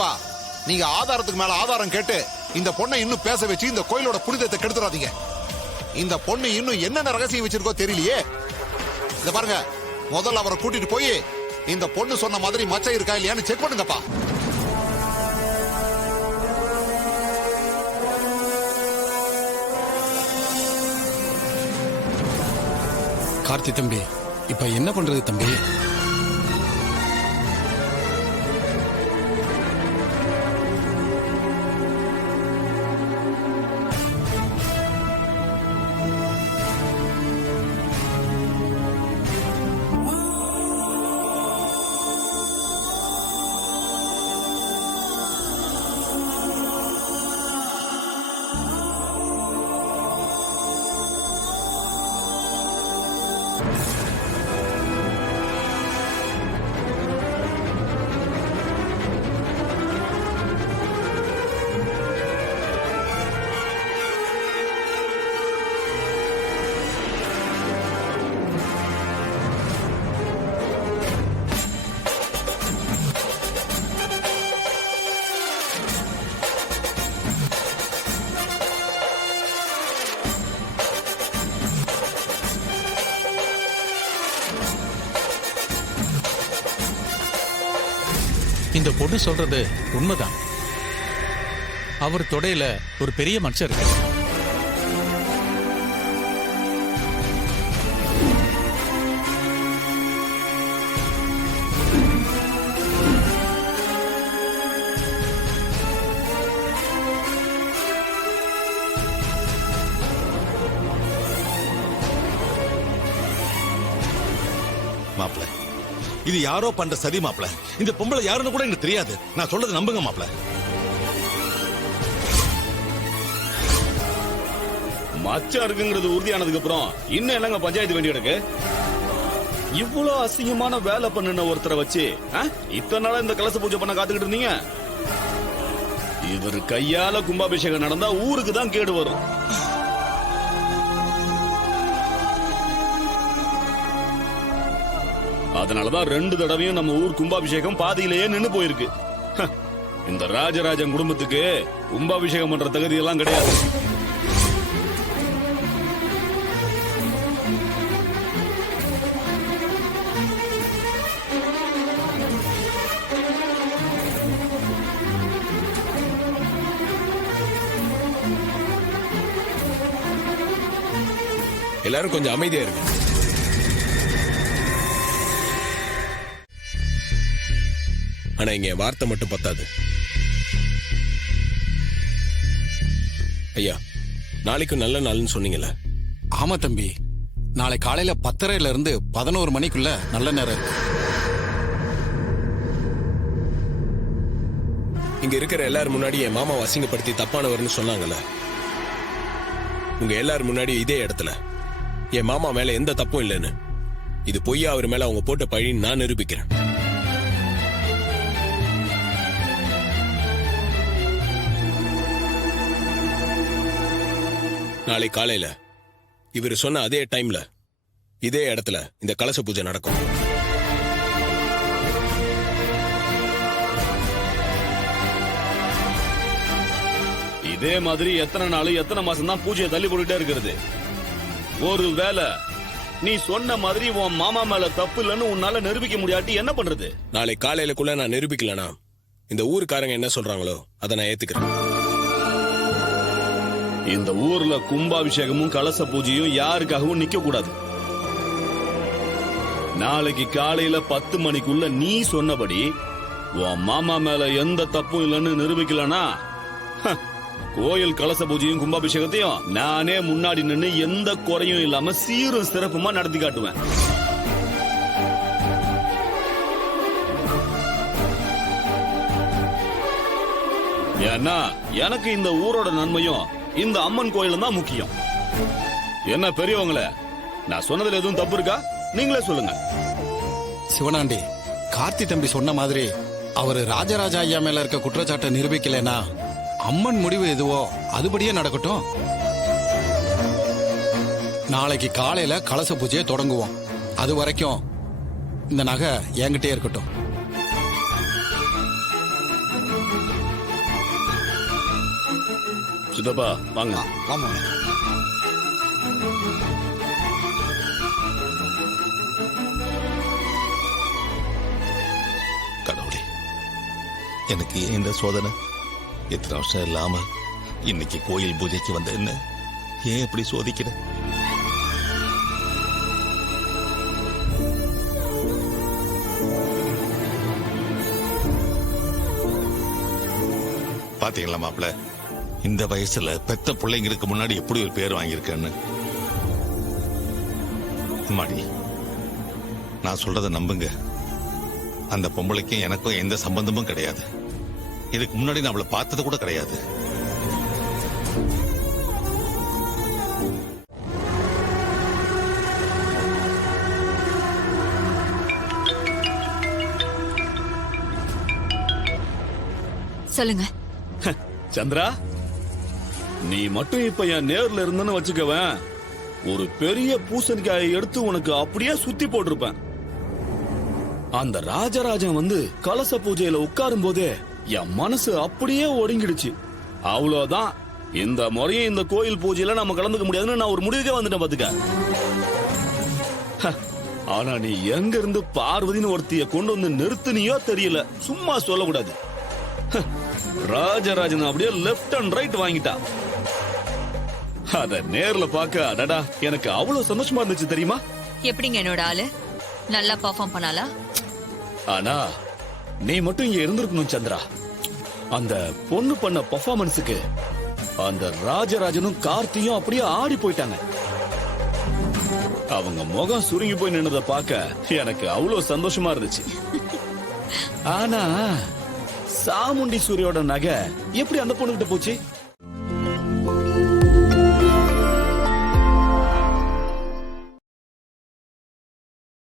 ஏப்பா, நீங்க ஆதாரத்துக்கு மேல ஆதாரம் கேட்டு இந்த பொண்ணை இன்னும் பேச வச்சு இந்த கோயிலோட புனிதத்தை கெடுத்துறாதீங்க. இந்த பொண்ணு இன்னும் என்னென்ன ரகசியம் வச்சிருக்கோ தெரியலையே. இத பாருங்க, முதல்ல அவரை கூட்டிட்டு போய் இந்த பொண்ணு சொன்ன மாதிரி மச்சம் இருக்கா இல்லையான்னு செக் பண்ணுங்கப்பா. கார்த்தி தம்பி, இப்ப என்ன பண்றது தம்பி? இந்த பொண்ணு சொல்றது உண்மைதான். அவர் தொடையில ஒரு பெரிய மனுஷன் இருக்கு. மாப்பிள்ள, இது யாரோ பண்ற சதி மாப்பிள்ள. இந்த பொம்பளை யாருன்னு கூட எனக்கு தெரியாது. நான் சொல்றது நம்புங்க மாப்பிள்ள. மச்சம் இருக்குங்கிறது உறுதியானதுக்கு அப்புறம் இன்னும் என்னங்க பஞ்சாயத்து வேண்டி கிடக்கு? இவ்வளவு அசிங்கமான வேலை பண்ணுன ஒருத்தரை வச்சு இத்தனை நாளா இந்த கலச பூஜை பண்ண காத்துக்கிட்டு இருந்தீங்க. இவர் கையால கும்பாபிஷேகம் நடந்தா ஊருக்கு தான் கேடு வரும். அதனாலதான் 2 தடவையும் நம்ம ஊர் கும்பாபிஷேகம் பாதியிலேயே நின்னு போயிருக்கு. இந்த ராஜராஜன் குடும்பத்துக்கு கும்பாபிஷேகம் பண்ற தகுதி எல்லாம் கிடையாது. எல்லாரும் கொஞ்சம் அமைதியா இருக்கு. ஆனா இங்க வார்த்தை மட்டும் பத்தாது. ஐயா, நாளைக்கும் நல்ல நாள்னு சொன்னீங்கல்ல? ஆமா தம்பி, நாளை காலையில 10:30 இருந்து 11 மணிக்குள்ள நல்ல நேரம் இருக்கு. இங்க இருக்கிற எல்லாரும் முன்னாடி என் மாமாவை அசிங்கப்படுத்தி தப்பானவர்னு சொன்னாங்கல்ல, உங்க எல்லாரும் முன்னாடி இதே இடத்துல என் மாமா மேல எந்த தப்பும் இல்லைன்னு, இது பொய்யா அவர் மேல அவங்க போட்ட பழின்னு நான் நிரூபிக்கிறேன். நாளை காலையில இவர் சொன்ன அதே டைம்ல இதே இடத்துல இந்த கலச பூஜை நடக்கும். இதே மாதிரி எத்தனை நாள் எத்தனை மாசம் தான் பூஜையை தள்ளி போட்டுட்டே இருக்கிறது? ஒரு வேலை நீ சொன்ன மாதிரி உன் மாமா மேல தப்பு இல்லைன்னு உன்னால நிரூபிக்க முடியாட்டி என்ன பண்றது? நாளை காலையிலக்குள்ள நான் நிரூபிக்கலனா இந்த ஊருக்காரங்க என்ன சொல்றாங்களோ அதை நான் ஏத்துக்கிறேன். இந்த ஊர்ல கும்பாபிஷேகமும் கலச பூஜையும் யாருக்காகவும் நிக்க கூடாது. நாளைக்கு காலையில 10 மணிக்குள்ள நீ சொன்னபடி உன் மாமா மேல எந்த தப்பும் இல்லைன்னு நிரூபிக்கலனா கோயில் கலச பூஜையும் கும்பாபிஷேகத்தையும் நானே முன்னாடி நின்று எந்த குறையும் இல்லாம சீரும் சிறப்புமா நடத்தி காட்டுவேன். ஏன்னா எனக்கு இந்த ஊரோட நன்மையும் இந்த அம்மன் கோயிலும் தான் முக்கியம். என்ன பெரியவங்களே, நான் சொன்னதுல எதுவும் தப்பு இருக்கா? நீங்களே சொல்லுங்க. சிவனாண்டி, கார்த்தி தம்பி சொன்ன மாதிரி அவரு ராஜராஜ ஐயா மேல இருக்க குற்றச்சாட்டை நிரூபிக்கலனா அம்மன் முடிவு எதுவோ அதுபடியே நடக்கட்டும். நாளைக்கு காலையில கலச பூஜையை தொடங்குவோம். அது வரைக்கும் இந்த நகை என்கிட்டே இருக்கட்டும். சித்தப்பா வாங்க. ஆமா. கடவுளே, எனக்கு ஏன் இந்த சோதனை? எத்தனை வருஷம் இல்லாம இன்னைக்கு கோயில் பூஜைக்கு வந்த என்ன ஏன் இப்படி சோதிக்கிற? பாத்தீங்களா மாப்பிள்ள, இந்த வயசுல பெத்த பிள்ளைங்களுக்கு முன்னாடி எப்படி ஒரு பேர் வாங்கியிருக்கேன்னு. மாடி, நான் சொல்றத நம்புங்க. அந்த பொம்பளைக்கும் எனக்கும் எந்த சம்பந்தமும் கிடையாது. இதுக்கு முன்னாடி நான் அவளை பார்த்தது கூட கிடையாது. சொல்லுங்க. சந்திரா, நீ மட்டும் இப்ப என் நேர்ல இருந்தன்னு வச்சுக்கவேன், ஒரு பெரிய பூசணிக்காயை எடுத்து உனக்கு அப்படியே சுத்தி போட்டிருப்பேன். அந்த ராஜராஜன் வந்து கலச பூஜையில உட்காரும் போதே என் மனசு அப்படியே ஒடுங்கிடுச்சு. அவ்வளவுதான், இந்த முறையும் இந்த கோயில் பூஜையில நம்ம கலந்துக்க முடியாதுன்னு நான் ஒரு முடிவுக்கே வந்துட்டேன் பாத்துக்க. ஆனா நீ எங்க இருந்து பார்வதின்னு ஒருத்திய கொண்டு வந்து நிறுத்தினியோ தெரியல, சும்மா சொல்லக்கூடாது. ராஜராஜன் அப்படியே லெப்ட் அண்ட் ரைட் வாங்கிட்டா. அத நேர்ல பார்க்க அடடா எனக்கு அவ்வளவு சந்தோஷமா இருந்துச்சு தெரியுமா? எப்படிங்க என்னோட ஆளு நல்லா பெர்ஃபார்ம் பண்ணாலா? ஆனா நீ மட்டும் இங்க இருந்திருக்கணும் சந்திரா. அந்த பொண்ணு பண்ண பெர்ஃபார்மன்ஸுக்கு அந்த ராஜராஜனும் கார்த்தியும் அப்படியே ஆடி போயிட்டாங்க. அவங்க முகம் சுருங்கி போய் நின்னதை பார்க்க எனக்கு அவ்வளவு சந்தோஷமா இருந்துச்சு. ஆனா சாமுண்டீஸ்வரியோட நகை எப்படி அந்த பொண்ணுகிட்ட போச்சு?